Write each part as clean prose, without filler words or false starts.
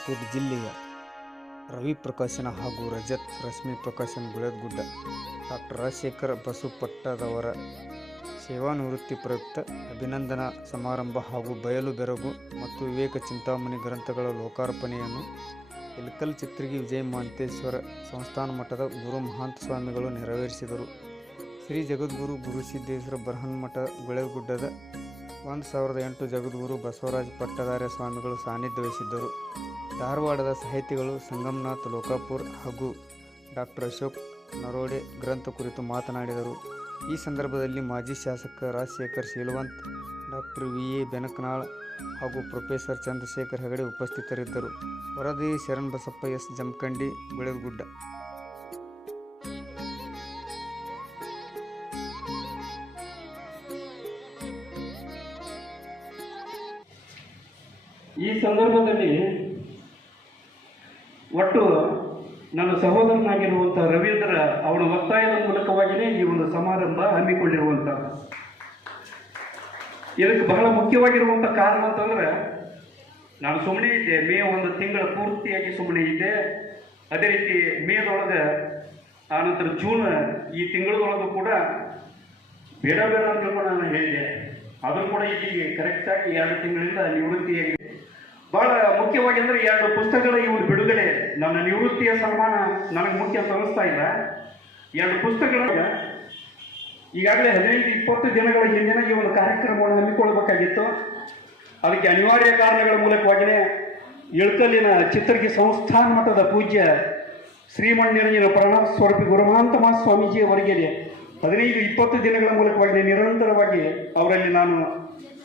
ಬಾಗಲಕೋಟೆ ಜಿಲ್ಲೆಯ ರವಿ ಪ್ರಕಾಶನ ಹಾಗೂ ರಜತ್ ರಶ್ಮಿ ಪ್ರಕಾಶನ್ ಗುಳೇದಗುಡ್ಡ ಡಾಕ್ಟರ್ ರಾಜಶೇಖರ ಬಸವಪಟ್ಟದವರ ಸೇವಾನಿವೃತ್ತಿ ಪ್ರಯುಕ್ತ ಅಭಿನಂದನಾ ಸಮಾರಂಭ ಹಾಗೂ ಬಯಲು ಬೆರಗು ಮತ್ತು ವಿವೇಕ ಚಿಂತಾಮಣಿ ಗ್ರಂಥಗಳ ಲೋಕಾರ್ಪಣೆಯನ್ನು ಇಳಕಲ್ ಚಿತ್ರಗಿ ವಿಜಯ ಮಹಾಂತೇಶ್ವರ ಸಂಸ್ಥಾನ ಮಠದ ಗುರು ಮಹಾಂತ ಸ್ವಾಮಿಗಳು ನೆರವೇರಿಸಿದರು. ಶ್ರೀ ಜಗದ್ಗುರು ಗುರುಸಿದ್ದೇಶ್ವರ ಬೃಹನ್ಮಠ ಗುಳೇದಗುಡ್ಡದ 1008 ಜಗದ್ಗುರು ಬಸವರಾಜ ಪಟ್ಟದಾರ್ಯ ಸ್ವಾಮಿಗಳು ಸಾನ್ನಿಧ್ಯ ವಹಿಸಿದ್ದರು. ಧಾರವಾಡದ ಸಾಹಿತಿಗಳು ಸಂಗಮನಾಥ್ ಲೋಕಾಪುರ್ ಹಾಗೂ ಡಾಕ್ಟರ್ ಅಶೋಕ್ ನರೋಡೆ ಗ್ರಂಥ ಕುರಿತು ಮಾತನಾಡಿದರು. ಈ ಸಂದರ್ಭದಲ್ಲಿ ಮಾಜಿ ಶಾಸಕ ರಾಜಶೇಖರ್ ಶೀಲವಂತ್, ಡಾಕ್ಟರ್ ವಿ.ಎ. ಬೆನಕನಾಳ್ ಹಾಗೂ ಪ್ರೊಫೆಸರ್ ಚಂದ್ರಶೇಖರ್ ಹೆಗಡೆ ಉಪಸ್ಥಿತರಿದ್ದರು. ವರದಿ ಶರಣಬಸಪ್ಪ ಎಸ್. ಜಮಖಂಡಿ, ಗುಳೇದಗುಡ್ಡ. ಈ ಸಂದರ್ಭದಲ್ಲಿ ಒಟ್ಟು ನನ್ನ ಸಹೋದರನಾಗಿರುವಂಥ ರವೀಂದ್ರ ಅವನ ಒತ್ತಾಯದ ಮೂಲಕವಾಗಿಯೇ ಈ ಒಂದು ಸಮಾರಂಭ ಹಮ್ಮಿಕೊಂಡಿರುವಂಥ ಇದಕ್ಕೆ ಬಹಳ ಮುಖ್ಯವಾಗಿರುವಂಥ ಕಾರಣ ಅಂತಂದ್ರೆ, ನಾನು ಸುಮ್ಮನೆ ಇದ್ದೆ. ಮೇ 1 ತಿಂಗಳ ಪೂರ್ತಿಯಾಗಿ ಸುಮ್ಮನೆ ಇದ್ದೆ. ಅದೇ ರೀತಿ ಮೇದೊಳಗೆ ಆನಂತರ ಜೂನ್ ಈ ತಿಂಗಳೊಳಗೂ ಕೂಡ ಬೇಡ ಬೇಡ ಅಂತ ಕೂಡ ನಾನು ಹೇಳಿದೆ. ಆದರೂ ಕೂಡ ಈಗ ಕರೆಕ್ಟಾಗಿ 2 ತಿಂಗಳಿಂದ ನಿವೃತ್ತಿಯಾಗಿದೆ. ಬಹಳ ಮುಖ್ಯವಾಗಿ ಅಂದರೆ 2 ಪುಸ್ತಕಗಳ ಇವರು ಬಿಡುಗಡೆ ನನ್ನ ನಿವೃತ್ತಿಯ ಸನ್ಮಾನ ನನಗೆ ಮುಖ್ಯ ಅಂತ ಅನಿಸ್ತಾ ಇಲ್ಲ. 2 ಪುಸ್ತಕಗಳ ಈಗಾಗಲೇ 15-20 ದಿನಗಳ ಹಿಂದಿನ ಈ ಒಂದು ಕಾರ್ಯಕ್ರಮವನ್ನು ಹಮ್ಮಿಕೊಳ್ಳಬೇಕಾಗಿತ್ತು. ಅದಕ್ಕೆ ಅನಿವಾರ್ಯ ಕಾರಣಗಳ ಮೂಲಕವಾಗಿಯೇ ಇಳಕಲ್ಲಿನ ಚಿತ್ರಗಿ ಸಂಸ್ಥಾನ ಮಠದ ಪೂಜ್ಯ ಶ್ರೀಮಣ್ಣಿರಂಜನ ಪ್ರಣವ ಸ್ವರೂಪಿ ಗುರುಮಹಾಂತ ಸ್ವಾಮೀಜಿ ಅವರಿಗೆ 15-20 ದಿನಗಳ ಮೂಲಕವಾಗಿ ನಿರಂತರವಾಗಿ ಅವರಲ್ಲಿ ನಾನು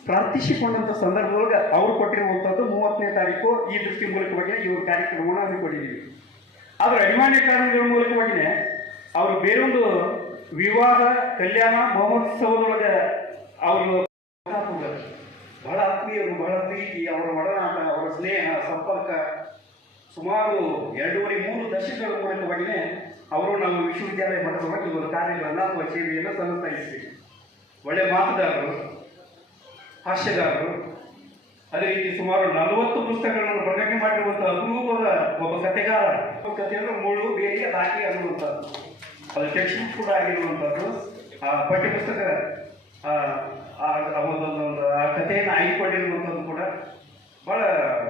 ಪ್ರಾರ್ಥಿಸಿಕೊಂಡಂಥ ಸಂದರ್ಭದೊಳಗೆ ಅವರು ಕೊಟ್ಟಿರುವಂಥದ್ದು 30ನೇ ತಾರೀಕು ಈ ದೃಷ್ಟಿ ಮೂಲಕವಾಗಿ ಇವರು ಕಾರ್ಯಕ್ರಮವನ್ನು ಹಮ್ಮಿಕೊಂಡಿದ್ದೀವಿ. ಆದರೆ ಅನಿವಾರ್ಯ ಕಾರಣಗಳ ಮೂಲಕವಾಗಿಯೇ ಅವರು ಬೇರೊಂದು ವಿವಾಹ ಕಲ್ಯಾಣ ಮಹೋತ್ಸವದೊಳಗೆ ಅವರು ಬಹಳ ಆತ್ಮೀಯರು, ಬಹಳ ಪ್ರೀತಿ, ಅವರ ಒಡನಾಟ, ಅವರ ಸ್ನೇಹ ಸಂಪರ್ಕ ಸುಮಾರು 2.5-3 ದಶಕಗಳ ಮೂಲಕವಾಗಿಯೇ ಅವರು ನಮ್ಮ ವಿಶ್ವವಿದ್ಯಾಲಯ ಮಟ್ಟದೊಳಗೆ ಒಂದು ಕಾರ್ಯಗಳನ್ನು ಅಥವಾ ಸೇವೆಯನ್ನು ಸಲ್ಲಿಸ್ತಾ ಇದ್ದೀವಿ. ಒಳ್ಳೆಯ ಮಾತುಗಾರರು, ಹಾಸ್ಯಗಾರರು, ಅದೇ ರೀತಿ ಸುಮಾರು 40 ಪುಸ್ತಕಗಳನ್ನು ಪ್ರಕಟಣೆ ಮಾಡಿರುವಂಥ ಅಪರೂಪದ ಒಬ್ಬ ಕಥೆಗಾರ. ಕಥೆ ಅಂದರೆ ಮುಳ್ಳು ಬೇರೆ ದಾಟಿ ಅನ್ನುವಂಥದ್ದು, ಅದು ಟೆಕ್ಸ್ಟ್ ಬುಕ್ ಕೂಡ ಆಗಿರುವಂಥದ್ದು. ಆ ಪಠ್ಯಪುಸ್ತಕ ಒಂದೊಂದು ಆ ಕಥೆಯನ್ನು ಆಯ್ದುಕೊಂಡಿರುವಂಥದ್ದು ಕೂಡ ಬಹಳ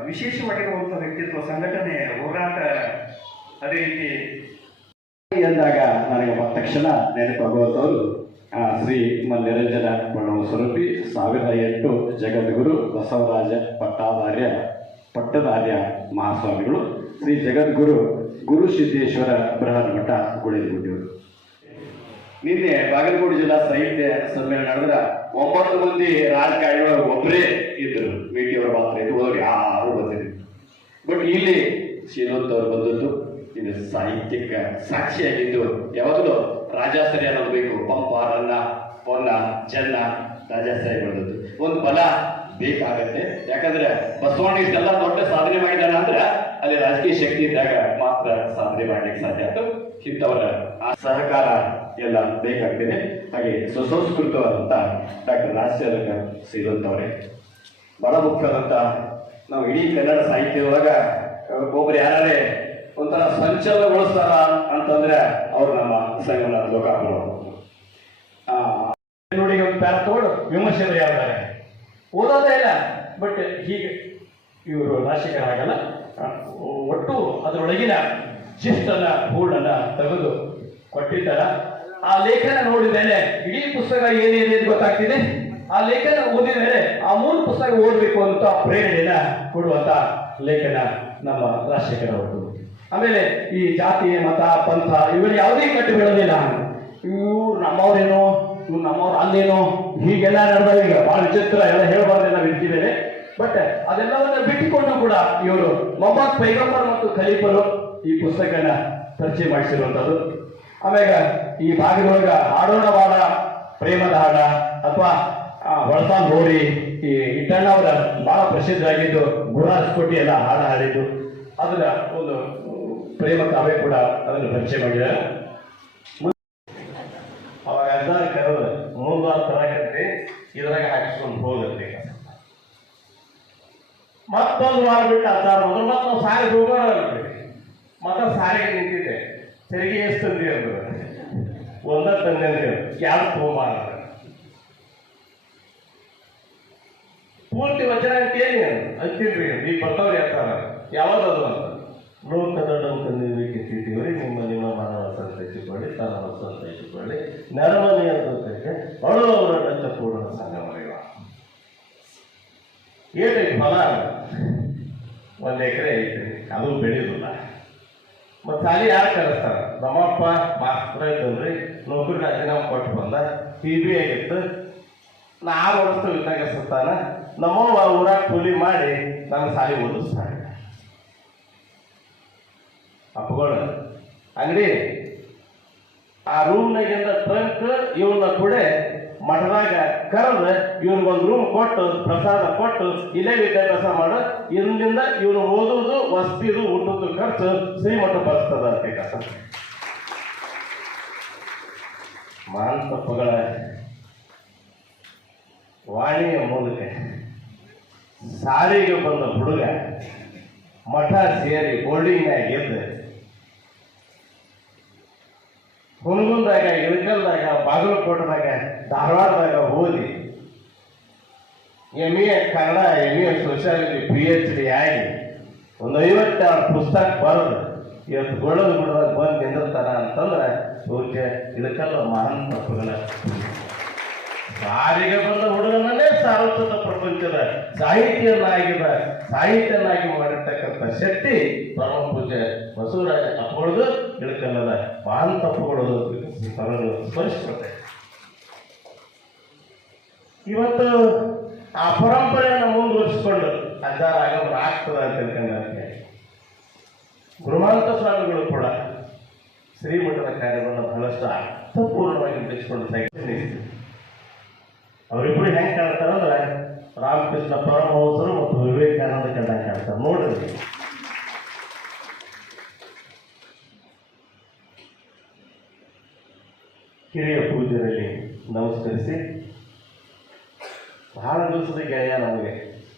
ವಿಶೇಷವಾಗಿರುವಂಥ ವ್ಯಕ್ತಿತ್ವ, ಸಂಘಟನೆ, ಹೋರಾಟ. ಅದೇ ರೀತಿ ಎಂದಾಗ ನನಗೆ ತಕ್ಷಣ ನೆನಪಾಗುವಂಥವರು ಶ್ರೀ ನಿರಂಜನ ಪ್ರಣವ ಸ್ವರೂಪಿ 1008 ಜಗದ್ಗುರು ಬಸವರಾಜ ಪಟ್ಟದಾರ್ಯ ಮಹಾಸ್ವಾಮಿಗಳು, ಶ್ರೀ ಜಗದ್ಗುರು ಗುರುಸಿದ್ದೇಶ್ವರ ಬೃಹನ್ಮಠ ಗುಳೇದಗುಡ್ಡಿಯವರು. ನಿನ್ನೆ ಬಾಗಲಕೋಟೆ ಜಿಲ್ಲಾ ಸಾಹಿತ್ಯ ಸಮ್ಮೇಳನ ನಡೆದ್ರೆ 9 ಮಂದಿ ರಾಜಕಾರಣಿಗಳು ಒಬ್ಬರೇ ಇದ್ರು. ಅವರ ಪಾತ್ರ ಇದು, ಹೋದವ್ರು ಯಾರು ಬಂದಿದ್ರು. ಬಟ್ ಇಲ್ಲಿ ಶೀಲವಂತ್ ಅವರು ಬಂದದ್ದು ಇದು ಸಾಹಿತ್ಯಕ್ಕೆ ಸಾಕ್ಷಿಯಾಗಿದ್ದು. ಯಾವಾಗಲೂ ರಾಜಾಶ್ರಯ ಅನ್ನೋದು ಬೇಕು. ಪಂಪ, ರನ್ನ, ಪೊನ್ನ, ಜನ್ನ ರಾಜಾಶ್ರಯ ಬೆಳೆದದ್ದು ಒಂದು ಬಲ ಬೇಕಾಗತ್ತೆ. ಯಾಕಂದ್ರೆ ಬಸವಣ್ಣ ಇಷ್ಟೆಲ್ಲ ದೊಡ್ಡ ಸಾಧನೆ ಮಾಡಿದಾನ ಅಂದ್ರೆ ಅಲ್ಲಿ ರಾಜಕೀಯ ಶಕ್ತಿ ಇದ್ದಾಗ ಮಾತ್ರ ಸಾಧನೆ ಮಾಡ್ಲಿಕ್ಕೆ ಸಾಧ್ಯ ಆಯ್ತು. ಇಂಥವರ ಆ ಸಹಕಾರ ಎಲ್ಲ ಬೇಕಾಗ್ತದೆ. ಹಾಗೆ ಸುಸಂಸ್ಕೃತವಾದಂಥ ಡಾಕ್ಟರ್ ರಾಜಶೇಖರ ಶೀಲವಂತ್ ಅವರೇ ಬಹಳ ಮುಖ್ಯವಾದಂಥ ನಾವು ಇಡೀ ಕನ್ನಡ ಸಾಹಿತ್ಯದೊಳಗ ಒಬ್ಬರು ಯಾರೇ ಒಂಥರ ಸಂಚಲನಗೊಳಿಸ್ತಾರ ಅಂತಂದ್ರೆ ಅವರು ನಮ್ಮ ಸಂಗಮನಾಥ ಲೋಕಾಪುರ ನೋಡಿ ಒಂದು ಪ್ಯಾರ ತಗೊಂಡು ವಿಮರ್ಶೆ ಬರೆಯಾರೆ, ಓದೋದೇ ಇಲ್ಲ. ಬಟ್ ಹೀಗೆ ಇವರು ರಾಜಶೇಖರ ಆಗಲ್ಲ, ಒಟ್ಟು ಅದರೊಳಗಿನ ಶಿಸ್ತನ್ನ ಹೂಡನ್ನ ತೆಗೆದು ಕೊಟ್ಟಿದ್ದಾರ. ಆ ಲೇಖನ ನೋಡಿದ ಮೇಲೆ ಇಡೀ ಪುಸ್ತಕ ಏನೇನಿದೆ ಗೊತ್ತಾಗ್ತಿದೆ. ಆ ಲೇಖನ ಓದಿದ ಮೇಲೆ ಆ 3 ಪುಸ್ತಕ ಓದಬೇಕು ಅಂತ ಪ್ರೇರಣೆಯನ್ನ ಕೊಡುವಂತ ಲೇಖನ ನಮ್ಮ ರಾಜಶೇಖರ ಅವರು. ಆಮೇಲೆ ಈ ಜಾತಿ, ಮತ, ಪಂಥ ಇವೆಲ್ಲ ಯಾವುದೇ ಕಟ್ಟಿ ಬೀಳೋದಿಲ್ಲ. ಇವ್ರು ನಮ್ಮವ್ರೇನೋ, ಇವ್ರು ನಮ್ಮವ್ರು ಅಲ್ಲೇನೋ, ಹೀಗೆಲ್ಲ ನಡೆದಾಗ ಈಗ ಬಹಳ ವಿಚಿತ್ರ ಎಲ್ಲ ಹೇಳಬಾರ್ದೆಲ್ಲ ಬಿಟ್ಟಿದ್ದೇವೆ. ಬಟ್ ಅದೆಲ್ಲವನ್ನ ಬಿಟ್ಟುಕೊಂಡು ಕೂಡ ಇವರು ಮೊಹಮ್ಮದ್ ಪೈಗಂಬರ್ ಮತ್ತು ಖಲೀಫರು ಈ ಪುಸ್ತಕನ ಪರಿಚಯ ಮಾಡಿಸಿರುವಂಥದ್ದು. ಆಮೇಲೆ ಈ ಭಾಗದೊಳಗ ಹಾಡೋಣ ಬಾಡ ಪ್ರೇಮದ ಹಾಡ ಅಥವಾ ಹೊಳತಾನ್ ಹೋರಿ ಈ ಇಟ್ಟಣ್ಣವರ ಬಹಳ ಪ್ರಸಿದ್ಧ ಆಗಿದ್ದು, ಗುರಾಸ್ಕೋಟಿ ಎಲ್ಲ ಹಾಡ ಹಾಡಿದ್ದು, ಅದರ ಒಂದು ಪ್ರೇಮ ಕಾವ್ಯ ಕೂಡ ಅದನ್ನು ಪರಿಚಯ ಮಾಡಿದ್ದಾರೆ. ಅವಾಗ ಅರ್ಧಾರ ಕರೆದು 3 ವಾರ ತರಗತಿ ಇದ್ರಾಗ ಹಾಕಿಸ್ಕೊಂಡು ಹೋಗುತ್ತೆ. ಮತ್ತೊಂದು ವಾರ ಬಿಟ್ಟು ಆಚಾರ ಅಂದ್ರೆ ಮತ್ತೆ ನಾವು ಸಾರಿಗೆ ಹೋಗೋರಲ್ರಿ ಮತ್ತೆ ಸಾರಿಗೆ ನಿಂತಿದ್ದೆ ತೆರಿಗೆ ಎಷ್ಟು ತಂದಿ ಅಂದ್ರೆ ಒಂದ ತಂದೆ ಅಂದ್ರೆ ಯಾರು ತಗೊಂಬಾರ ಪೂರ್ತಿ ವಚನ ಅಂತ ಏನಿ ಅಂತೀನ್ರಿ ಈಗ ಬರ್ತಾವ್ರಿ ಅಂತಾರ ಯಾವ್ದದು ಅಂತ ಲೋಕದೊಡನ್ನು ತಂದಿದ್ದೀವಿ ನಿಮ್ಮ ನಿಮ್ಮ ಮನವ ಸಂತೈಸಿಕೊಳ್ಳಿ ತನ್ನ ಸಂತೈಸಿಕೊಳ್ಳಿ ನೆರಮನೆಯ ಜೊತೆಗೆ ಅಳುವವರ ಡಂಚ ಕೂಡ ಸಂಗಮರಿವ ಏನ್ರಿ ಫಲ 1 ಎಕರೆ ಐತ್ರಿ ಅದು ಬೆಳೆಯುದಿಲ್ಲ ಮತ್ತು ಸಾಲಿ ಯಾರು ಕಲಿಸ್ತಾರ ನಮ್ಮಪ್ಪ ಮಾಸ್ತರ ಇದ್ದಲ್ರಿ ನೌಕರಿ ರಾಜೀನಾಮೆ ಕೊಟ್ಟು ಬಂದ TB ಆಗಿತ್ತು 6 ವರ್ಷ ಇದ್ದಾಗ ಸತ್ತಾನ ನಮ್ಮವ್ವ ಊರಾಗ ಕೂಲಿ ಮಾಡಿ ನನ್ನ ಸಾಲಿ ಓದಿಸ್ತಾರೆ ಅಪ್ಪಗಳು ಅಂಗಡಿ ಆ ರೂಮ್ನಾಗಿಂದ ಟ್ರಂಕ್ ಇವನ್ನ ಕೂಡ ಮಠದಾಗ ಕರೆದು ಇವನಿಗೊಂದು ರೂಮ್ ಕೊಟ್ಟು ಪ್ರಸಾದ ಕೊಟ್ಟು ಇಲ್ಲೇ ವಿದ್ಯಾಭ್ಯಾಸ ಮಾಡು ಇಲ್ಲಿಂದ ಇವನು ಓದುವುದು ವಸ್ತಿದು ಊಟದ್ದು ಖರ್ಚು ಶ್ರೀಮಠ ಬರ್ತದ ಅಂತ ಕಸ ಮಹಾನ್ ತಪ್ಪುಗಳ ವಾಣಿಯ ಮೂಲಕ ಸಾರಿಗೆ ಬಂದ ಹುಡುಗ ಮಠ ಸೇರಿ ಬೋರ್ಡಿಂಗ್ನಾಗ ಎದ್ದು ಹುಣಗುಂದಾಗ ಇಳಕಲ್ದಾಗ ಬಾಗಲಕೋಟದಾಗ ಧಾರವಾಡದಾಗ ಓದಿ MA Kannada MA sociology PhD ಆಗಿ ಒಂದು 56 ಪುಸ್ತಕ ಬರೆದು ಇವತ್ತು ಗೊಳ್ಳದ ಗುಡದಾಗ ಬಂದು ನಿಂದಿರ್ತಾರ ಅಂತಂದ್ರೆ ಪೂಜ್ಯ ಇಳಕಲ್ಲ ಮಹಾನ್ ತಪ್ಪುಗಳ ಸಾರಿಗೆ ಬಂದ ಹುಡುಗನನ್ನೇ ಸಾರ್ವತ್ರಿಕ ಪ್ರಪಂಚದ ಸಾಹಿತ್ಯನಾಗಿ ಮಾಡಿರ್ತಕ್ಕಂಥ ಶಕ್ತಿ ಪರಮ ಪೂಜೆ ಬಸವರಾಜ ಅಪ್ಪಗಳದು ಇಳಕಲ್ಲದ ಮಹಾನ್ ತಪ್ಪುಗಳು ಸ್ಮರಿಸ್ಕೊಳ್ತೇವೆ. ಇವತ್ತು ಆ ಪರಂಪರೆಯನ್ನು ಮುಂದುವರಿಸಿಕೊಂಡು ಆಚಾರ ಆಗಮನ ಆಗ್ತದ ಅಂತ ತಿಳ್ಕೊಂಡಂತೆ ಗುರುಮಾಂತ ಸ್ವಾಮಿಗಳು ಕೂಡ ಶ್ರೀಮಠದ ಕಾರ್ಯವನ್ನು ಬಹಳಷ್ಟು ಅರ್ಥಪೂರ್ಣವಾಗಿ ನಡೆಸಿಕೊಂಡು ಸಾಗಿದ್ದಾರೆ. ಅವರಿಬ್ಬರು ಹೆಂಗೆ ಕಾಣ್ತಾರಂದ್ರೆ ರಾಮಕೃಷ್ಣ ಪರಮಹಂಸರು ಮತ್ತು ವಿವೇಕಾನಂದ ಕಂಡಂಗೆ ಕಾಣ್ತಾರೆ ನೋಡ್ರಿ. ಹಿರಿಯ ಪೂಜ್ಯರಲ್ಲಿ ನಮಸ್ಕರಿಸಿ ಬಹಳ ದಿವಸದ ಗೆಳೆಯ ನಮಗೆ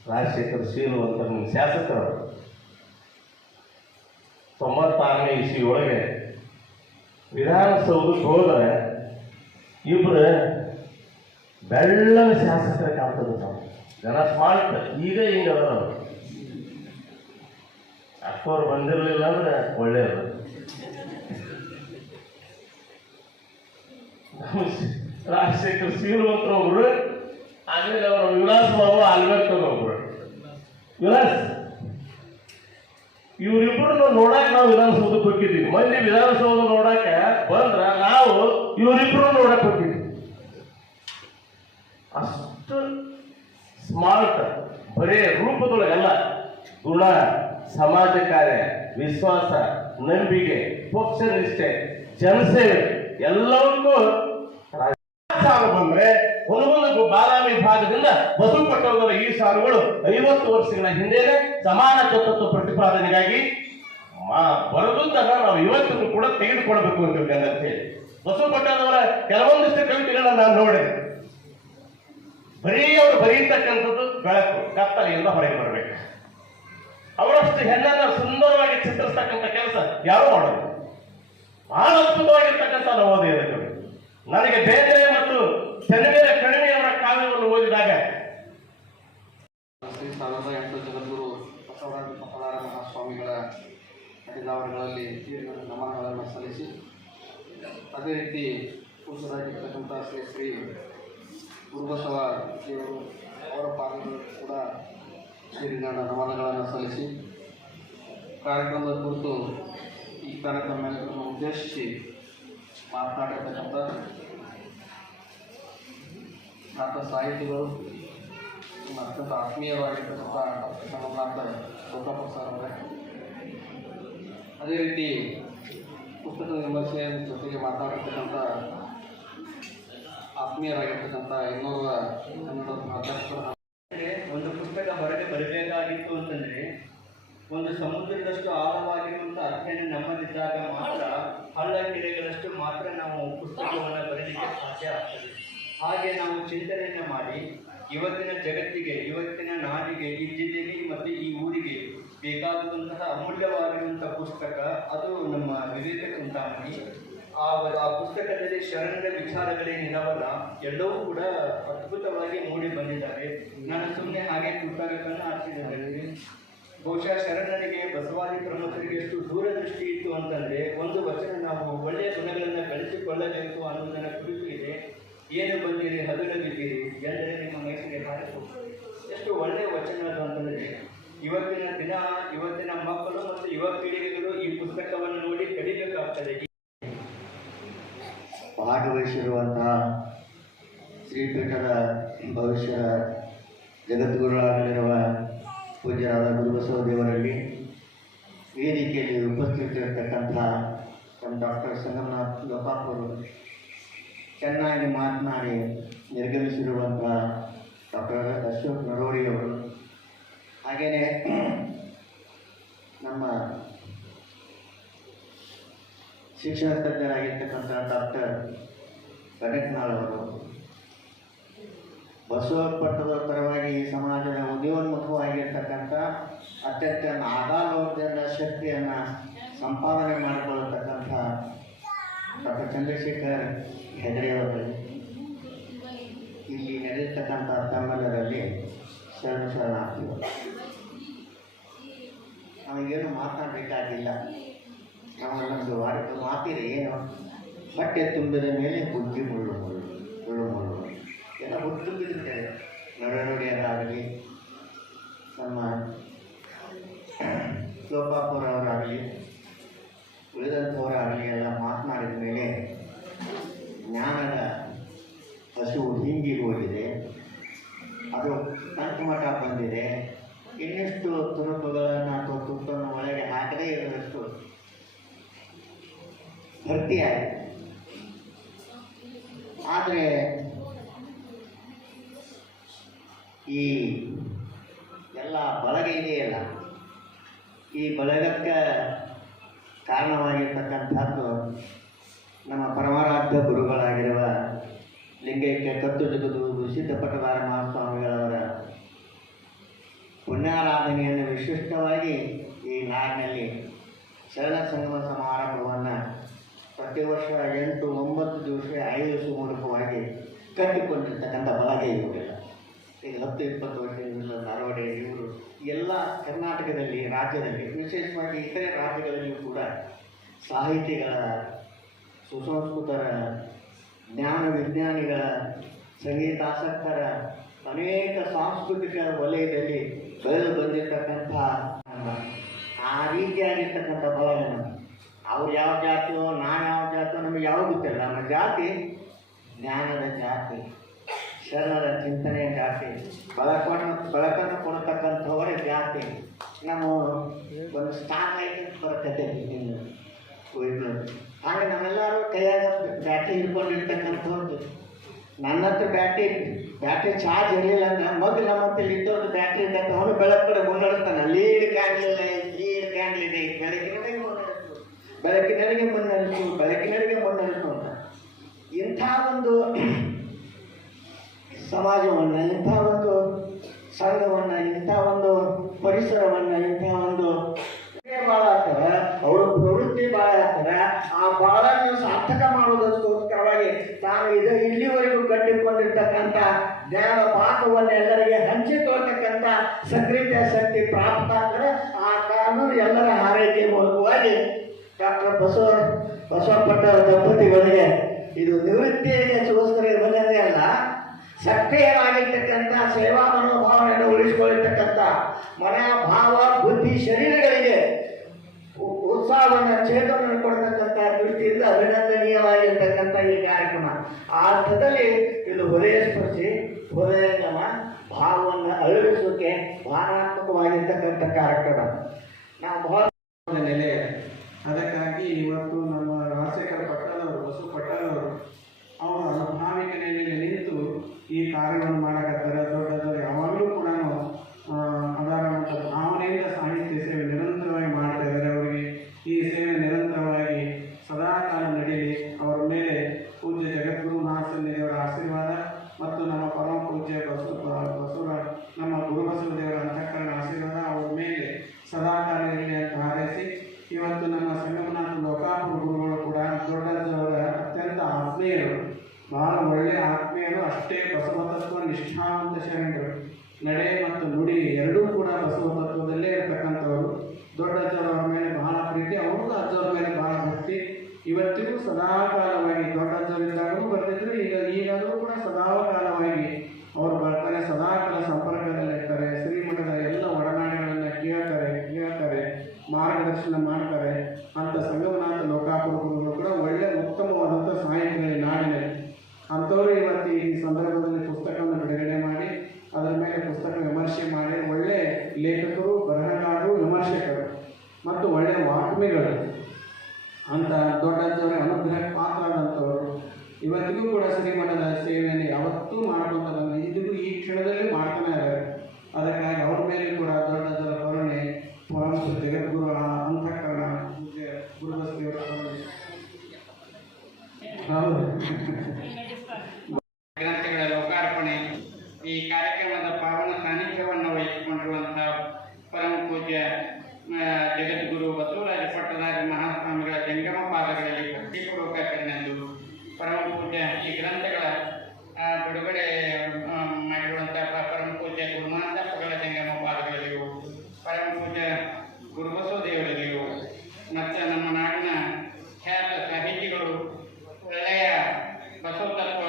ರಾಜಶೇಖರ್ ಶೀಲು ಅಂತ ನಿಮ್ಮ ಶಾಸಕರು 96ನೇ ಇಸ್ವಿ ಒಳಗೆ ವಿಧಾನಸೌಧಕ್ಕೆ ಹೋದರೆ ಇಬ್ಬರು ಬೆಳ್ಳನ ಶಾಸಕರ ಕಾಣ್ತದೆ ನಾವು ಜನ ಸ್ಮಾರ್ಟ್ ಈಗ ಹಿಂಗೆ ಅದ ನಾವು ಅಕ್ಕವ್ರು ಬಂದಿರಲಿಲ್ಲ ಅಂದ್ರೆ ಒಳ್ಳೆಯದು. ರಾಜಶೇಖರ್ ಶೀಲು ಅಂತ ಒಬ್ರು, ಆಮೇಲೆ ಅವರು ವಿಲಾಸ್ ಬಾಬು ಆಲ್ಬೇಕರ್ ಒಬ್ರು. ವಿಲಾಸ್ ಇವರಿಬ್ಬರನ್ನು ನೋಡಾಕ ನಾವು ವಿಧಾನಸೌಧಕ್ಕೆ ಹೋಗಿದ್ದೀವಿ. ಮಂದಿ ವಿಧಾನಸೌಧ ನೋಡಾಕ ಬಂದ್ರ ನಾವು ಇವರಿಬ್ಬರು ನೋಡಕ್ ಹೋಗಿದ್ವಿ. ಅಷ್ಟು ಸ್ಮಾರ್ಟ್, ಬರೇ ರೂಪದೊಳಗೆಲ್ಲ ಗುಣ, ಸಮಾಜ ಕಾರ್ಯ, ವಿಶ್ವಾಸ, ನಂಬಿಕೆ, ಪಕ್ಷ ನಿಷ್ಠೆ, ಜನಸೇವೆ ಎಲ್ಲವಕ್ಕೂ ಸಾಲು ಬಂದ್ರೆ ಹುಣಗುಂದ ಬಾದಾಮಿ ಭಾಗದಿಂದ ಬಸವಪಟ್ಟಣದ ಈ ಸಾಲುಗಳು 50 ವರ್ಷಗಳ ಹಿಂದೆನೆ ಸಮಾನತತ್ವ ಪ್ರತಿಪಾದನೆಗಾಗಿ ಬರೆದುದನ್ನ ನಾವು ಇವತ್ತಿಗೂ ಕೂಡ ತೆಗೆದುಕೊಳ್ಬೇಕು ಅಂತ ಹೇಳಿ ಬಸವಪಟ್ಟಣದವರ ಕೆಲವೊಂದಿಷ್ಟು ಕವಿತೆಗಳನ್ನ ನಾನು ನೋಡಿದೆ. ಬರೀ ಅವರು ಬರೀತಕ್ಕಂಥದ್ದು ಬೆಳಕು, ಕತ್ತಲೆಯಿಂದ ಹೊರಗೆ ಬರಬೇಕು. ಅವರಷ್ಟು ಹೆಣ್ಣನ್ನ ಸುಂದರವಾಗಿ ಚಿತ್ರಿಸ್ತಕ್ಕಂಥ ಕೆಲಸ ಯಾರು ಮಾಡೋದು. ಬಹಳ ಅದ್ಭುತವಾಗಿರ್ತಕ್ಕಂಥ ನವೋದಯದ ಕವಿ. ನನಗೆ ಬೇರೆ ಮತ್ತು ಚೆನ್ನವೀರ ಕಣಿವೆಯವರ ಕಾವ್ಯವನ್ನು ಓದಿದಾಗ ಶ್ರೀ 1800 ಜಗದ್ಗುರು ಬಸವರಾಜ ಪತ್ತಲಾರ ಮಹಾಸ್ವಾಮಿಗಳ ಅಡಿದಾವರಗಳಲ್ಲಿ ನಮನಗಳನ್ನು ಸಲ್ಲಿಸಿ, ಅದೇ ರೀತಿ ಪುರುಷರಾಗಿರ್ತಕ್ಕಂಥ ಶ್ರೀ ಶ್ರೀ ಗುರುಬಸವ ದೇವರು ಅವರ ಪಾದಗಳು ಕೂಡ ಸೇರಿದ ನಮನಗಳನ್ನು ಸಲ್ಲಿಸಿ ಕಾರ್ಯಕ್ರಮದ ಕುರಿತು ಈ ಕಾರ್ಯಕ್ರಮವನ್ನು ಉದ್ದೇಶಿಸಿ ಮಾತನಾಡಿರ್ತಕ್ಕಂಥ ಖ್ಯಾತ ಸಾಹಿತಿಗಳು, ಅತ್ಯಂತ ಆತ್ಮೀಯವಾಗಿರ್ತಕ್ಕಂಥ ಡಾಕ್ಟರ್ ಕಮಲನಾಥ ಲೋಕಪ್ಪ ಸರ್ ಅವರೇ, ಅದೇ ರೀತಿ ಪುಸ್ತಕದ ವಿಮರ್ಶೆಯ ಜೊತೆಗೆ ಮಾತಾಡಿರ್ತಕ್ಕಂಥ ಆತ್ಮೀಯರಾಗಿರ್ತಕ್ಕಂಥ ಇನ್ನೋರ್ವ ಅಧ್ಯಕ್ಷರು. ಒಂದು ಪುಸ್ತಕ ಹೊರಗೆ ಬರಬೇಕಾಗಿತ್ತು ಅಂತಂದರೆ ಒಂದು ಸಮುದ್ರದಷ್ಟು ಆಳವಾಗಿರುವಂಥ ಅಧ್ಯಯನ ನಮ್ಮಲ್ಲಿದ್ದಾಗ ಮಾತ್ರ ಹಳ್ಳ ಕೆರೆಗಳಷ್ಟು ಮಾತ್ರ ನಾವು ಪುಸ್ತಕವನ್ನು ಬರೀಲಿಕ್ಕೆ ಸಾಧ್ಯ ಆಗ್ತದೆ. ಹಾಗೆ ನಾವು ಚಿಂತನೆಯನ್ನು ಮಾಡಿ ಇವತ್ತಿನ ಜಗತ್ತಿಗೆ, ಇವತ್ತಿನ ನಾಡಿಗೆ, ಈ ಜಿಲ್ಲೆಗೆ ಮತ್ತು ಈ ಊರಿಗೆ ಬೇಕಾದಂತಹ ಅಮೂಲ್ಯವಾಗಿರುವಂತಹ ಪುಸ್ತಕ ಅದು ನಮ್ಮ ವಿವೇಕ ಚಿಂತಾಮಣಿ. ಆ ಪುಸ್ತಕದಲ್ಲಿ ಶರಣರ ವಿಚಾರಗಳೇನಿದಾವಲ್ಲ ಎಲ್ಲವೂ ಕೂಡ ಅದ್ಭುತವಾಗಿ ಮೂಡಿ ಬಂದಿದ್ದಾವೆ. ನಾನು ಸುಮ್ಮನೆ ಹಾಗೆ ಪುಸ್ತಕಗಳನ್ನು ಆರಿಸಿದ್ದೇನೆ. ಬಹುಶಃ ಶರಣರಿಗೆ, ಬಸವಾದಿ ಪ್ರಮುಖರಿಗೆ ಎಷ್ಟು ದೂರದೃಷ್ಟಿ ಇತ್ತು ಅಂತಂದರೆ, ಒಂದು ವಚನ ನಾವು ಒಳ್ಳೆಯ ಗುಣಗಳನ್ನು ಬೆಳೆಸಿಕೊಳ್ಳಬೇಕು ಅನ್ನೋದನ್ನು ಕುರಿತು ಇದೆ. ಏನು ಬಂದಿರಿ ಹಗಲವಿದ್ದೀರಿ ಎಂದರೆ ನಿಮ್ಮ ಮೈಸೂರಿಗೆ ಹಾರಿಸು. ಎಷ್ಟು ಒಳ್ಳೆಯ ವಚನ ಅದು ಅಂತಂದರೆ, ಇವತ್ತಿನ ದಿನ ಇವತ್ತಿನ ಮಕ್ಕಳು ಮತ್ತು ಯುವ ಪೀಳಿಗೆಗಳು ಈ ಪುಸ್ತಕವನ್ನು ನೋಡಿ ಕಲಿಬೇಕಾಗ್ತದೆ. ಭಾಗವಹಿಸಿರುವಂತಹ ಶ್ರೀಪೀಠದ ಭವಿಷ್ಯದ ಜಗದ್ಗುರುಗಳಾಗಲಿರುವ ಪೂಜ್ಯರಾದ ಗುರುಬಸವ ದೇವರಲ್ಲಿ, ವೇದಿಕೆಯಲ್ಲಿ ಉಪಸ್ಥಿತರಿರ್ತಕ್ಕಂಥ ನಮ್ಮ ಡಾಕ್ಟರ್ ಸಂಗಮನಾಥ್ ಲೋಕಾಪುರ, ಚೆನ್ನಾಗಿ ಮಾತನಾಡಿ ನಿರ್ಗಮಿಸಿರುವಂಥ ಡಾಕ್ಟರ್ ಅಶೋಕ್ ನರೋಡಿಯವರು, ಹಾಗೆಯೇ ನಮ್ಮ ಶಿಕ್ಷಣ ತಜ್ಞರಾಗಿರ್ತಕ್ಕಂಥ ಡಾಕ್ಟರ್ ಗಣೇಶನಾಳ್ ಅವರು, ಬಸವ ಪಟ್ಟದ ಪರವಾಗಿ ಈ ಸಮಾಜದ ಉದಯೋನ್ಮುಖವಾಗಿರ್ತಕ್ಕಂಥ ಅತ್ಯಂತ ನಾಗಾಲೋಕದ ಶಕ್ತಿಯನ್ನು ಸಂಪಾದನೆ ಮಾಡಿಕೊಳ್ಳತಕ್ಕಂಥ ಡಾಕ್ಟರ್ ಚಂದ್ರಶೇಖರ್ ಹೆಗಡೆಯವರು, ಇಲ್ಲಿ ನಡೆಯತಕ್ಕಂಥ ತಮ್ಮೆಲ್ಲರಲ್ಲಿ ಶರಣಾರ್ಥಿಗಳು. ನಾವೇನು ಮಾತನಾಡಬೇಕಾಗಿಲ್ಲ. ನಮ್ಮಲ್ಲೊಂದು ಮಾತಿದೆ, ಏನು ಹೊಟ್ಟೆ ತುಂಬಿದ ಮೇಲೆ ಬುದ್ಧಿ ಮುಳ್ಳು ಎಲ್ಲ ಹುಟ್ಟು ಬಿದ್ದಿರ್ತೇವೆ. ನರನುಡಿಯರಾಗಲಿ, ನಮ್ಮ ಲೋಕಾಪುರವರಾಗಲಿ, ಉಳಿದಂಥವರಾಗಲಿ ಎಲ್ಲ ಮಾತನಾಡಿದ ಮೇಲೆ ಜ್ಞಾನದ ಹಸಿವು ಹಿಂಗಿ ಹೋಗಿದೆ, ಅದು ಕಂಠಮಠ ಬಂದಿದೆ. ಇನ್ನಿಷ್ಟು ತುಣುಕುಗಳನ್ನು ಅಥವಾ ತುತ್ತನ್ನು ಒಳಗೆ ಹಾಕದೇ ಇರುವಷ್ಟು ಭರ್ತಿಯಾಗಿದೆ. ಆದರೆ ಈ ಎಲ್ಲ ಬಳಗ ಇದೆಯಲ್ಲ, ಈ ಬಳಗಕ್ಕೆ ಕಾರಣವಾಗಿರ್ತಕ್ಕಂಥದ್ದು ನಮ್ಮ ಪರಮಾರಾಧ್ಯ ಗುರುಗಳಾಗಿರುವ ಲಿಂಗೈಕ್ಯ ಕತ್ತು ಜಗದು ಸಿದ್ಧಪಟ್ಟದಾರ ಮಹಾಸ್ವಾಮಿಗಳವರ ಪುಣ್ಯಾರಾಧನೆಯನ್ನು ವಿಶಿಷ್ಟವಾಗಿ ಈ ನಾಡಿನಲ್ಲಿ ಶರಣ ಸಂಗಮ ಸಮಾರಂಭವನ್ನು ಪ್ರತಿ ವರ್ಷ 8-9 ದಿವಸ ಆಯೋಜಿಸುವ ಮೂಲಕವಾಗಿ ಕಟ್ಟಿಕೊಂಡಿರ್ತಕ್ಕಂಥ ಬಳಗ ಇವುಗಳಿಲ್ಲ. ಈಗ 10-20 ವರ್ಷದಿಂದ ಧಾರವಾಡ ಇವರು ಎಲ್ಲ ಕರ್ನಾಟಕದಲ್ಲಿ, ರಾಜ್ಯದಲ್ಲಿ, ವಿಶೇಷವಾಗಿ ಇತರೆ ರಾಜ್ಯಗಳಲ್ಲಿಯೂ ಕೂಡ ಸಾಹಿತಿಗಳ, ಸುಸಂಸ್ಕೃತರ, ಜ್ಞಾನ ವಿಜ್ಞಾನಿಗಳ, ಸಂಗೀತಾಸಕ್ತರ, ಅನೇಕ ಸಾಂಸ್ಕೃತಿಕ ವಲಯದಲ್ಲಿ ಬೆಳೆದು ಬಂದಿರತಕ್ಕಂಥ ಆ ರೀತಿಯಾಗಿರ್ತಕ್ಕಂಥ ಬಳಗ. ಅವ್ರು ಯಾವ ಜಾತಿಯೋ, ನಾನು ಯಾವ ಜಾತಿಯೋ ನಮಗೆ ಯಾವ ಗೊತ್ತಿಲ್ಲ. ನಮ್ಮ ಜಾತಿ ಜ್ಞಾನದ ಜಾತಿ, ಶರಣರ ಚಿಂತನೆಯ ಜಾತಿ, ಬೆಳಕನ್ನು ಕೊಡತಕ್ಕಂಥವರ ಜಾತಿ. ನಾವು ಒಂದು ಸ್ಟಾಕ್ ಆಗಿ ಬರ್ತೈತೆ ಹಾಗೆ ನಾವೆಲ್ಲರೂ ಕೈಯಾಗ ಬ್ಯಾಟ್ರಿ ಹಿಡ್ಕೊಂಡಿರ್ತಕ್ಕಂಥವ್ರು. ನನ್ನ ಹತ್ರ ಬ್ಯಾಟ್ರಿ ಚಾರ್ಜ್ ಇರಲಿಲ್ಲ ಅಂದ್ರೆ ಮೊದಲು ನಮ್ಮ ಹತ್ರ ಇದ್ದವ್ರದ್ದು ಬ್ಯಾಟ್ರಿ ಇದ್ದಂಥ ಅವನು ಬೆಳಕು ಕಡೆ ಮುನ್ನಡೆಸ್ತಾನೆ. ಲೀಡ್ ಕ್ಯಾಂಡಲ್ ಇದೆ, ಬೆಳಕಿನರಿಗೆ ಮುನ್ನಡೆಸು ಅಂತ. ಇಂಥ ಒಂದು ಸಮಾಜವನ್ನು, ಇಂಥ ಒಂದು ಸಂಘವನ್ನು, ಇಂಥ ಒಂದು ಪರಿಸರವನ್ನು, ಇಂಥ ಒಂದು ಭಾಳ ಆಗ್ತಾರೆ, ಅವರ ಪ್ರವೃತ್ತಿ ಭಾಳ ಆಗ್ತಾರೆ. ಆ ಬಾಳನ್ನು ಸಾರ್ಥಕ ಮಾಡುವುದಕ್ಕೋಸ್ಕರವಾಗಿ ತಾನು ಇಲ್ಲಿವರೆಗೂ ಕಟ್ಟಿಕೊಂಡಿರ್ತಕ್ಕಂಥ ಜ್ಞಾನ ಪಾಠವನ್ನು ಎಲ್ಲರಿಗೆ ಹಂಚಿಕೊಳ್ತಕ್ಕಂಥ ಸಕ್ರಿಯ ಶಕ್ತಿ ಪ್ರಾಪ್ತ ಆದರೆ ಆ ಕಾನೂನು ಎಲ್ಲರ ಹಾರೈಕೆ ಮೂಲಕವಾಗಿ ಡಾಕ್ಟರ್ ಬಸವಪಟ್ಟ ದಂಪತಿಗಳಿಗೆ ಇದು ನಿವೃತ್ತಿಗೆ ಗೋಸ್ಕರ ಇರಬಹುದೇ ಅಲ್ಲ, ಸಕ್ರಿಯವಾಗಿರ್ತಕ್ಕಂಥ ಸೇವಾ ಮನೋಭಾವನೆಯನ್ನು ಉಳಿಸಿಕೊಳ್ಳತಕ್ಕಂಥ ಮನೆಯ ಭಾವ, ಬುದ್ಧಿ, ಶರೀರಗಳಿಗೆ ಉತ್ಸಾಹವನ್ನು, ಚೇತನವನ್ನು ಕೊಡತಕ್ಕಂಥ ದೃಷ್ಟಿಯಿಂದ ಅಭಿನಂದನೀಯವಾಗಿರ್ತಕ್ಕಂಥ ಈ ಕಾರ್ಯಕ್ರಮ. ಆ ಅರ್ಥದಲ್ಲಿ ಇದು ಹೃದಯ ಸ್ಪರ್ಶಿ, ಹೃದಯಂಗಮ ಭಾವವನ್ನು ಅಳವಡಿಸೋಕೆ ಭಾವನಾತ್ಮಕವಾಗಿರ್ತಕ್ಕಂಥ ಕಾರ್ಯಕ್ರಮ. ನಾವು ಬಹಳ ನೆಲೆ. ಅದಕ್ಕಾಗಿ ಇವತ್ತು ನಮ್ಮ ರಾಜಶೇಖರ ಪಟ್ಟದವರು, ಬಸವ ಪಟ್ಟದವರು ಅವರು ಅನುಭಾವಿಕ ನೆಲೆಯಲ್ಲಿ ನಿಂತು ಈ ಕಾರ್ಯವನ್ನು ಮಾಡಕತ್ತಾರೆ. ದೊಡ್ಡದವರು ಯಾವಾಗಲೂ ಕೂಡ ಅದರ ಭಾವನೆಯಿಂದ ಸಾಹಿತ್ಯ ಸೇವೆ ನಿರಂತರವಾಗಿ ಮಾಡ್ತಾ ಇದ್ದಾರೆ. ಅವರಿಗೆ ಈ ಸೇವೆ ನಿರಂತರವಾಗಿ ಇವತ್ತಿಗೂ ಸದಾಕಾಲವಾಗಿ ದೊಡ್ಡವರಿದ್ದಾಗಲೂ ಬರ್ತಿದ್ರು, ಈಗಾದರೂ ಕೂಡ ಸದಾಕಾಲವಾಗಿ ಅವರು ಬರ್ತಾರೆ, ಸದಾಕಾಲ ಸಂಪರ್ಕದಲ್ಲಿರ್ತಾರೆ. ಶ್ರೀಮಠದ ಎಲ್ಲ ಒಡನಾಡಿಗಳನ್ನು ಕೇಳ್ತಾರೆ, ಮಾರ್ಗದರ್ಶನ ಮಾಡ್ತಾರೆ. ಅಂತ ಸಂಗಮನಾಥ ಲೋಕಾಪುರ ಗುರುಗಳು ಕೂಡ ಒಳ್ಳೆ ಉತ್ತಮವಾದಂಥ ಸಾಹಿತ್ಯದಲ್ಲಿ ನಾಡಿನಲ್ಲಿ ಅಂಥವರು ಇವತ್ತು ಈ ಸಂದರ್ಭದಲ್ಲಿ ಪುಸ್ತಕವನ್ನು ಬಿಡುಗಡೆ ಮಾಡಿ ಅದರ ಮೇಲೆ ಪುಸ್ತಕ ವಿಮರ್ಶೆ ಮಾಡಿ ಒಳ್ಳೆ ಲೇಖಕರು, ಬರಹಗಾರರು, ವಿಮರ್ಶಕರು ಮತ್ತು ಒಳ್ಳೆಯ ವಾಗ್ಮಿಗಳು ಅಂತ ದೊಡ್ಡವರ ಅನುಗ್ರಹಕ್ಕೆ ಪಾತ್ರರಾದಂಥವರು ಇವತ್ತಿಗೂ ಕೂಡ ಶ್ರೀಮಠದ ಸೇವೆಯನ್ನು ಯಾವತ್ತೂ ಮಾಡ್ಕೊತ ಬಂದು ಇಂದಿಗೂ ಈ ಕ್ಷಣದಲ್ಲಿ ಮಾಡ್ತಾನೆ ಇದ್ದಾರೆ. ಅದಕ್ಕಾಗಿ ಅವ್ರ ಮೇಲೆ ಕೂಡ ದೊಡ್ಡದರ ಕರುಣೆ, ಪರಮ ಜಗದ್ಗುರು ಅಂತಃಕರಣ ಪೂಜೆ ಗುರುಬಸ್ತಿಯವರ ಕರುಣೆ. ಹೌದು. ಗ್ರಂಥಗಳ ಲೋಕಾರ್ಪಣೆ ಈ ಕಾರ್ಯಕ್ರಮದ ಪಾವನ ಸಾನ್ನಿಧ್ಯವನ್ನು ವಹಿಸಿಕೊಂಡಿರುವಂತಹ ಪರಮ ಪೂಜ್ಯ ಜಗದ್ಗುರು ಬಸವರಾಜ ಪಟ್ಟದಾರಿ ಮಹಾಸ್ವಾಮಿಗಳ ಜಂಗಮ ಪಾದಗಳಲ್ಲಿ ಭಕ್ತಿಪೂರ್ವಕ ಕರೆನೆಂದು ಪರಮ ಪೂಜ್ಯ ಈ ಗ್ರಂಥಗಳ ಬಿಡುಗಡೆ ಮಾಡಿರುವಂತಹ ಪರಮ ಪೂಜ್ಯ ಗುರುಮಾನದಪ್ಪಗಳ ಜಂಗಮ ಪಾದಗಳಲ್ಲಿಯೂ, ಪರಮ ಪೂಜ್ಯ ಗುರುಬಸವ ದೇವರಲ್ಲಿಯೂ ಮತ್ತು ನಮ್ಮ ನಾಡಿನ ಖ್ಯಾತ ಸಾಹಿತಿಗಳು, ಒಳ್ಳೆಯ ಬಸವ ತತ್ವ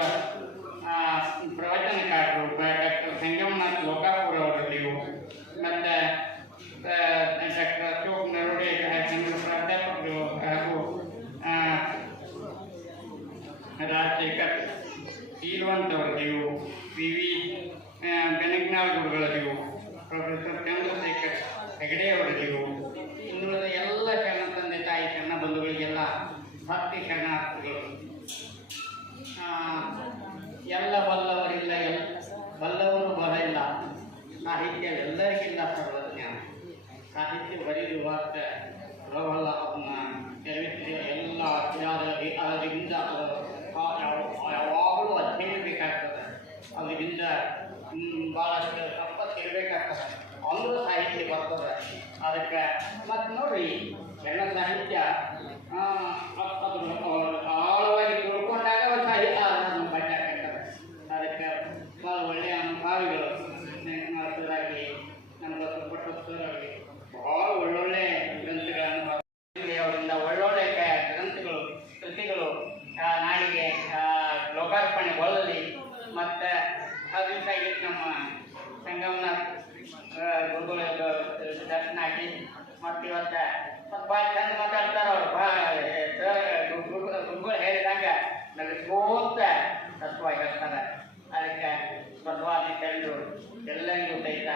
ಪ್ರವಚನಕಾರರು ಡಾಕ್ಟರ್ ಸಂಗಮನಾಥ ಲೋಕಾಪುರ ಅವರಲ್ಲಿಯೂ ಮತ್ತು ಡಾಕ್ಟರ್ ಅಶೋಕ್ ನರೋಡೆ ಪ್ರಾಧ್ಯಾಪಕರು ಹಾಗೂ ರಾಜಶೇಖರ್ ಈರುವಂಥವರಲ್ಲಿಯೂ, ವಿ ಬೆನಗ್ನಾಳ್ ಗುರುಗಳಲ್ಲಿಯೂ, ಪ್ರೊಫೆಸರ್ ಚಂದ್ರಶೇಖರ್ ಹೆಗಡೆಯವರಲ್ಲಿಯೂ, ಇನ್ನುಳಿದ ಎಲ್ಲ ಶರಣ ತಂದೆ ತಾಯಿ ಶರಣ ಬಂಧುಗಳಿಗೆಲ್ಲ ಭಕ್ತಿ ಶರಣಾರ್ಥಿಗಳು. ಎಲ್ಲ ಬಲ್ಲವರಿಲ್ಲ, ಬಲ್ಲವರು ಬಲ ಇಲ್ಲ, ಸಾಹಿತ್ಯವೆಲ್ಲರಿಗಿಲ್ಲ ಸರ್ವಜ್ಞಾನ. ಸಾಹಿತ್ಯ ಬರೀದು ವಾರ್ತ ಬರವಲ್ಲ, ಅವನ್ನ ಎಲ್ಲ ಅದರಿಂದ ಯಾವಾಗಲೂ ಅಧ್ಯಯನ ಬೇಕಾಗ್ತದೆ, ಅದರಿಂದ ಭಾಳಷ್ಟು ಸಂಪತ್ತಿರಬೇಕಾಗ್ತದೆ, ಅಂದರೂ ಸಾಹಿತ್ಯ ಬರ್ತದೆ. ಅದಕ್ಕೆ ಮತ್ತು ನೋಡ್ರಿ ಶರಣ ಸಾಹಿತ್ಯ ಅದು ಆಳವಾಗಿ ತಿಳ್ಕೊಂಡಾಗ ಸಾಹಿತ್ಯ ಅದನ್ನು ಬಡ್ಡಾಗ್ತದೆ. ಅದಕ್ಕೆ ಭಾಳ ಒಳ್ಳೆಯ ಅನುಭಾವಿಗಳು ಸ್ನೇಹಿತರಾಗಲಿ, ನಮ್ಮ ಬಸವಪಟ್ಟರಾಗಲಿ ಭಾಳ ಒಳ್ಳೊಳ್ಳೆ ಗ್ರಂಥಗಳನ್ನು ಅವರಿಂದ ಒಳ್ಳೊಳ್ಳೆ ಗ್ರಂಥಗಳು, ಕೃತಿಗಳು ನಾಡಿಗೆ ಲೋಕಾರ್ಪಣೆಗೊಳ್ಳಲಿ. ಮತ್ತು ದಿವಸ ಆಗಿತ್ತು ನಮ್ಮ ಸಂಗಮನಾಥ ಗುರುಗಳ ದರ್ಶನ ಆಗಿ ಮತ್ತು ಇವತ್ತು ಭಾಳ ಚಂದ ಮಾತಾಡ್ತಾರೆ ಅವರು. ಗುರುಗಳು ಹೇಳಿದಾಗ ನಡೆಸ್ಕೋತ ತತ್ವ ಹೇಳ್ತಾರೆ. ಅದಕ್ಕೆ ಬಸವಾದಿ ಕಂಡು ಎಲ್ಲರಿಗೂ ಸಹಿತ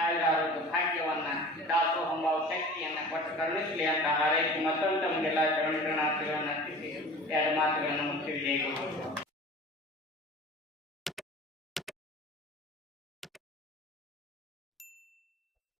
ಆಯುರಾರೋಗ್ಯ ಭಾಗ್ಯವನ್ನು, ದಾಸೋಹಂಭಾವ ಶಕ್ತಿಯನ್ನು ಕೊಟ್ಟು ಕರುಣಿಸಲಿ ಅಂತ ಹಾರೈಸಿ ಮತ್ತೊಂದು ತಮಗೆಲ್ಲ ಶರಣಾರ್ಥಿಗಳನ್ನು ಅರ್ಪಿಸಿ ಎರಡು ಮಾತುಗಳನ್ನು ಮುಗಿಸಿ.